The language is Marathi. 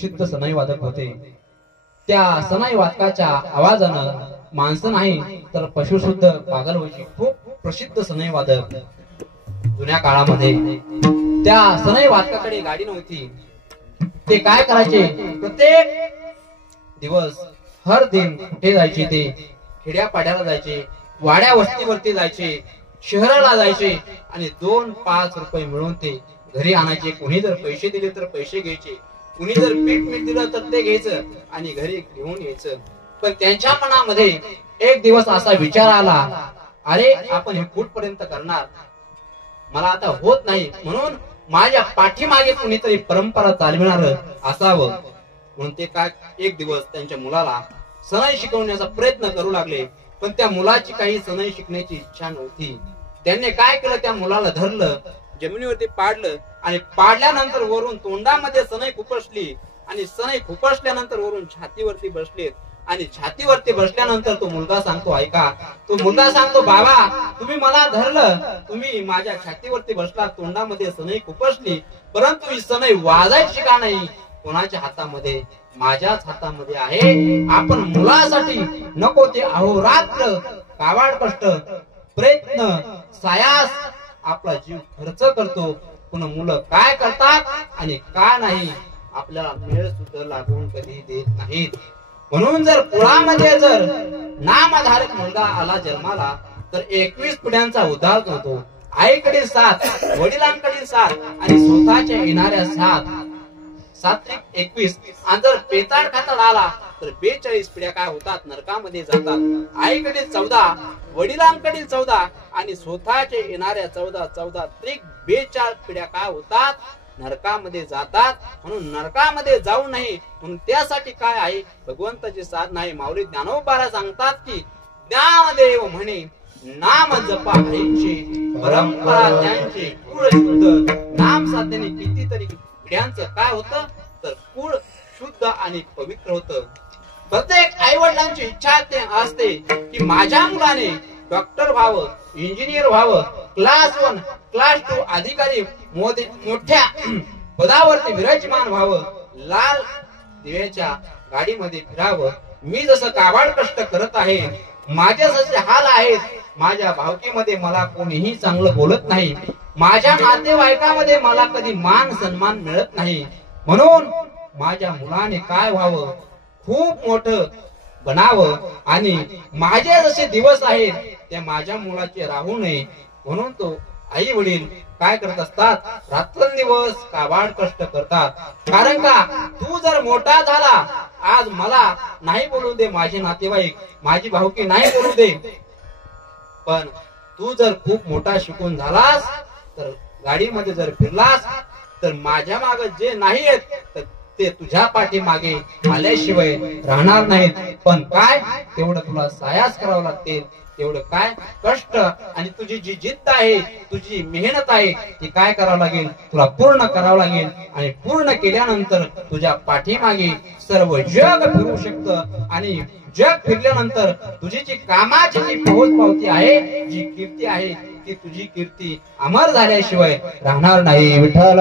प्रसिद्ध सनाई वादक होते। त्या सनाई वादकाच्या आवाजानं माणसं नाही तर पशु सुद्धा पागल व्हायची। खूप प्रसिद्ध सनाई वादक जुन्या काळामध्ये। त्या सनाई वादकाकडे गाडी नव्हती। ते काय करायचे, प्रत्येक दिवस हर दिन कुठे जायचे, ते खेड्यापाड्याला जायचे, वाड्या वस्तीवरती जायचे, शहराला जायचे आणि 2-5 रुपये मिळवून ते घरी आणायचे। कुणी जर पैसे दिले तर पैसे घ्यायचे, कुणी जर पीठ दिलं तर ते घ्यायचं आणि घरी घेऊन यायचं। पण त्यांच्या मनामध्ये एक दिवस असा विचार आला, अरे आपण हे कुठपर्यंत करणार, मला आता होत नाही, म्हणून माझ्या पाठीमागे कुणीतरी परंपरा चालविणार असावं। म्हणून ते काय एक दिवस त्यांच्या मुलाला सनाई शिकवण्याचा प्रयत्न करू लागले। पण त्या मुलाची काही सनाई शिकण्याची इच्छा नव्हती। त्यांनी काय केलं, त्या मुलाला धरलं, जमिनीवरती पाडलं आणि पाडल्यानंतर वरून तोंडामध्ये सनई खुपसली आणि सनई खुपसल्यानंतर वरून छातीवरती बसले आणि छातीवरती बसल्यानंतर तो मुलगा सांगतो, ऐका, तो मुलगा सांगतो, बाबा तुम्ही मला धरलं, तुम्ही माझ्या छातीवरती बसला, तोंडामध्ये सनई खुपसली, परंतु ही सनई वाजायची का नाही कोणाच्या हातामध्ये, माझ्याच हातामध्ये आहे। आपण मुलासाठी नको ते अहोरात्र काबाड कष्ट प्रयत्न सायास आपला जीव खर्च करतो, पण मुलं काय करतात आणि काय नाही आपल्याला मेळ सुद्धा लागून कधी देत नाहीत। म्हणून जर कुळामध्ये जर नामधारक मुलगा आला जन्माला तर 21 पिढ्यांचा उद्धार करतो। आईकडील 7, वडिलांकडील 7 आणि स्वतःच्या येणाऱ्या 7 21 आणि जर पेताड खाताड आला तर 42 पिढ्या काय होतात, नरकामध्ये जातात। आईकडील 14, वडिलांकडील 14 आणि स्वतःचे येणाऱ्या 14 त्रिक 42 पिढ्या काय होतात, नरकामध्ये जातात। म्हणून नरकामध्ये जाऊ नये म्हणून त्यासाठी काय आहे, भगवंताची साधना आहे। माऊली ज्ञानोबाला सांगतात की ज्ञानदेव म्हणे नाम जपा हरींचे, परंपरा त्यांचे कुळ शुद्ध। नाम साधनेने कितीतरी पिढ्यांचं काय होतं, तर कुळ शुद्ध आणि पवित्र होतं। प्रत्येक आई वडिलांची इच्छा असते की माझ्या मुलाने डॉक्टर व्हावं, इंजिनियर व्हावं, क्लास 1 क्लास 2 अधिकारी मोठ्या पदावरती विराजमान व्हावं, लाल दिव्याच्या गाडीमध्ये फिरावं। मी जसं काबाड कष्ट करत आहे, माझे जसे हाल आहेत, माझ्या भावकीमध्ये मला कोणीही चांगलं बोलत नाही, माझ्या नातेवाईकामध्ये मला कधी मान सन्मान मिळत नाही, म्हणून माझ्या मुलाने काय व्हावं, खूप मोठं बनावं आणि माझे जसे दिवस आहेत त्या माझ्या मुलाचे राहू नये। म्हणून तो आई वडील काय करत असतात, रात्रंदिवस काबाड कष्ट करतात। कारण का, तू जर मोठा झाला, आज मला नाही बोलू दे माझे नातेवाईक, माझी भावकी नाही बोलू दे, पण तू जर खूप मोठा शिकून झालास तर गाडीमध्ये जर फिरलास तर माझ्या मागे जे नाही आहेत ते तुझ्या पाठीमागे आल्याशिवाय राहणार नाहीत। पण काय, तेवढं तुला सायास करावं लागते, तेवढं काय कष्ट आणि तुझी जी जिद्द आहे, तुझी मेहनत आहे, ती काय करावं लागेल, तुला पूर्ण करावं लागेल। आणि पूर्ण केल्यानंतर तुझ्या पाठीमागे सर्व जग फिरू शकतं आणि जग फिरल्यानंतर तुझी जी कामाची जी पोहोच पावती आहे, जी कीर्ती आहे, ती तुझी कीर्ती अमर झाल्याशिवाय राहणार नाही। विठ्ठल